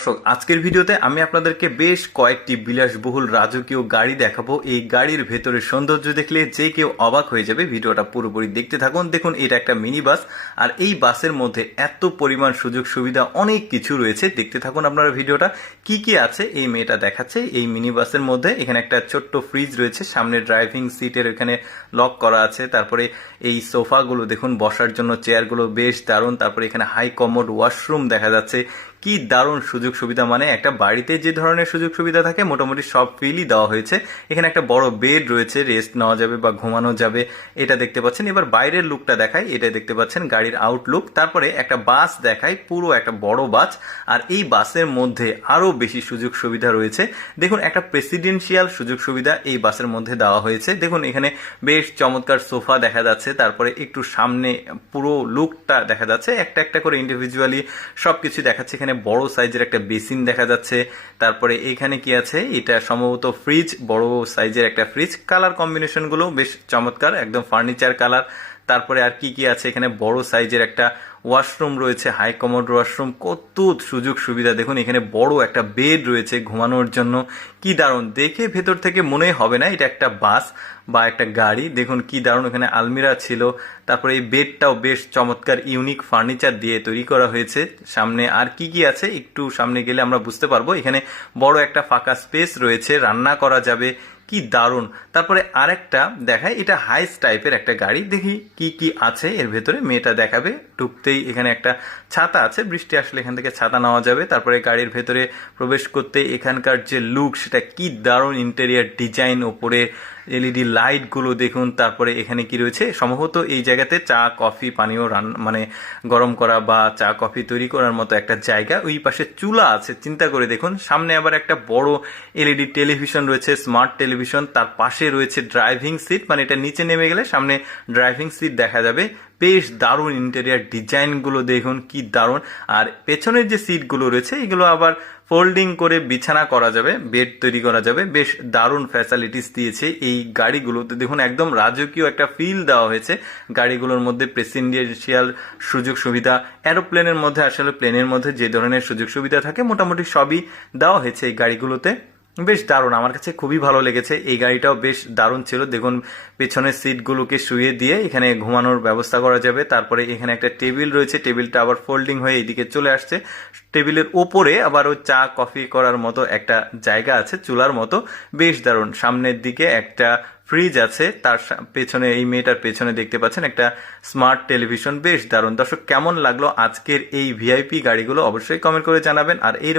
দর্শক আজকের ভিডিওতে আমি আপনাদেরকে বেশ কয়েকটি বিলাসবহুল রাজকীয় গাড়ি দেখাবো। এই গাড়ির ভেতরের সৌন্দর্য দেখলে যে কেউ অবাক হয়ে যাবে। ভিডিওটা পুরোপুরি দেখতে থাকুন। দেখুন এটা একটা মিনি বাস, আর এই বাসের মধ্যে এত পরিমাণ সুযোগ সুবিধা অনেক কিছু রয়েছে। দেখতে থাকুন আপনারা ভিডিওটা। কি কি আছে এই মেয়েটা দেখাচ্ছে এই মিনি বাসের মধ্যে। এখানে একটা ছোট্ট ফ্রিজ রয়েছে, সামনে ড্রাইভিং সিটের এখানে লক করা আছে। তারপরে এই সোফাগুলো দেখুন, বসার জন্য চেয়ারগুলো বেশ দারুণ। তারপরে এখানে হাই কমোড ওয়াশরুম দেখা যাচ্ছে। কি দারুণ সুযোগ সুবিধা, মানে একটা বাড়িতে যে ধরনের সুযোগ সুবিধা থাকে মোটামুটি সব ফিলই দেওয়া হয়েছে। এখানে একটা বড় বেড রয়েছে, রেস্ট নেওয়া যাবে বা ঘুমানো যাবে, এটা দেখতে পাচ্ছেন। এবার বাইরের লুকটা দেখাই, এটা দেখতে পাচ্ছেন গাড়ির আউটলুক। তারপরে একটা বাস দেখাই, পুরো একটা বড় বাস, আর এই বাসের মধ্যে আরো বেশি সুযোগ সুবিধা রয়েছে। দেখুন একটা প্রেসিডেন্সিয়াল সুযোগ সুবিধা এই বাসের মধ্যে দেওয়া হয়েছে। দেখুন এখানে বেশ চমৎকার সোফা দেখা যাচ্ছে। তারপরে একটু সামনে পুরো লুকটা দেখা যাচ্ছে, একটা একটা করে ইন্ডিভিজুয়ালি সবকিছু দেখাচ্ছে। এখানে বড় সাইজের একটা বেসিন দেখা যাচ্ছে। তারপরে এখানে কি আছে, এটা সম্ভবত ফ্রিজ, বড় সাইজের একটা ফ্রিজ। কালার কম্বিনেশন গুলো বেশ চমৎকার, একদম ফার্নিচার কালার। তারপরে আর কি কি আছে, এখানে বড় সাইজের একটা ওয়াশরুম রয়েছে, হাই কমোড ওয়াশরুম। কত সুযোগ সুবিধা দেখুন। এখানে বড় একটা বেড রয়েছে ঘুমানোর জন্য। কি দারুণ, দেখে ভেতর থেকে মনে হবে না এটা একটা বাস বা একটা গাড়ি। দেখুন কি দারুণ, এখানে আলমিরা ছিল। তারপরে এই বেডটাও বেশ চমৎকার, ইউনিক ফার্নিচার দিয়ে তৈরি করা হয়েছে। সামনে আর কি কি আছে একটু সামনে গেলে আমরা বুঝতে পারবো। এখানে বড় একটা ফাঁকা স্পেস রয়েছে, রান্না করা যাবে। কি দারুণ। তারপরে আরেকটা দেখায়, এটা হাইস টাইপের একটা গাড়ি। দেখি কি কি আছে এর ভেতরে, মেয়েটা দেখাবে। ঢুকতেই এখানে একটা ছাতা আছে, বৃষ্টি আসলে এখান থেকে ছাতা নেওয়া যাবে। তারপরে গাড়ির ভেতরে প্রবেশ করতে এখানকার যে লুক, সেটা কি দারুণ। ইন্টেরিয়ার ডিজাইন, ওপরে এলইডি লাইট গুলো দেখুন। তারপরে এখানে কি রয়েছে, সম্ভবত এই জায়গাতে চা কফি পানীয় মানে গরম করা বা চা কফি তৈরি করার মতো একটা জায়গা। ওই পাশে চুলা আছে, চিন্তা করে দেখুন। সামনে আবার একটা বড় এলইডি টেলিভিশন রয়েছে, স্মার্ট টেলিভিশন। তার পাশে রয়েছে ড্রাইভিং সিট, মানে এটা নিচে নেমে গেলে সামনে ড্রাইভিং সিট দেখা যাবে। বেশ দারুণ ইন্টেরিয়ার ডিজাইন গুলো দেখুন, কি দারুণ। আর পেছনের যে সিট গুলো রয়েছে এগুলো আবার ফোল্ডিং করে বিছানা করা যাবে, বেড তৈরি করা যাবে। বেশ দারুণ ফ্যাসিলিটিস দিয়েছে এই গাড়িগুলোতে। দেখুন একদম রাজকীয় একটা ফিল দেওয়া হয়েছে গাড়িগুলোর মধ্যে। প্রেসিডেন্সিয়াল সুযোগ সুবিধা, এরোপ্লেনের মধ্যে আসলে প্লেনের মধ্যে যে ধরনের সুযোগ সুবিধা থাকে মোটামুটি সবই দেওয়া হয়েছে এই গাড়িগুলোতে। বেশ দারুণ, আমার কাছে খুবই ভালো লেগেছে। এই গাড়িটাও বেশ দারুণ ছিল। দেখুন পেছনের সিটগুলোকে শুয়ে দিয়ে এখানে ঘুমানোর ব্যবস্থা করা যাবে। তারপরে এখানে একটা টেবিল রয়েছে, টেবিলটা আবার ফোল্ডিং হয়ে এইদিকে চলে আসছে। টেবিলের ওপরে আবার ওই চা কফি করার মতো একটা জায়গা আছে, চুলার মতো। বেশ দারুণ। সামনের দিকে একটা ফ্রিজ আছে, তার পেছনে এই মেয়েটার পেছনে দেখতে পাচ্ছেন একটা স্মার্ট টেলিভিশন। বেশ দারুণ। দর্শক কেমন লাগলো আজকের এই ভিআইপি গাড়িগুলো অবশ্যই কমেন্ট করে জানাবেন। আর এই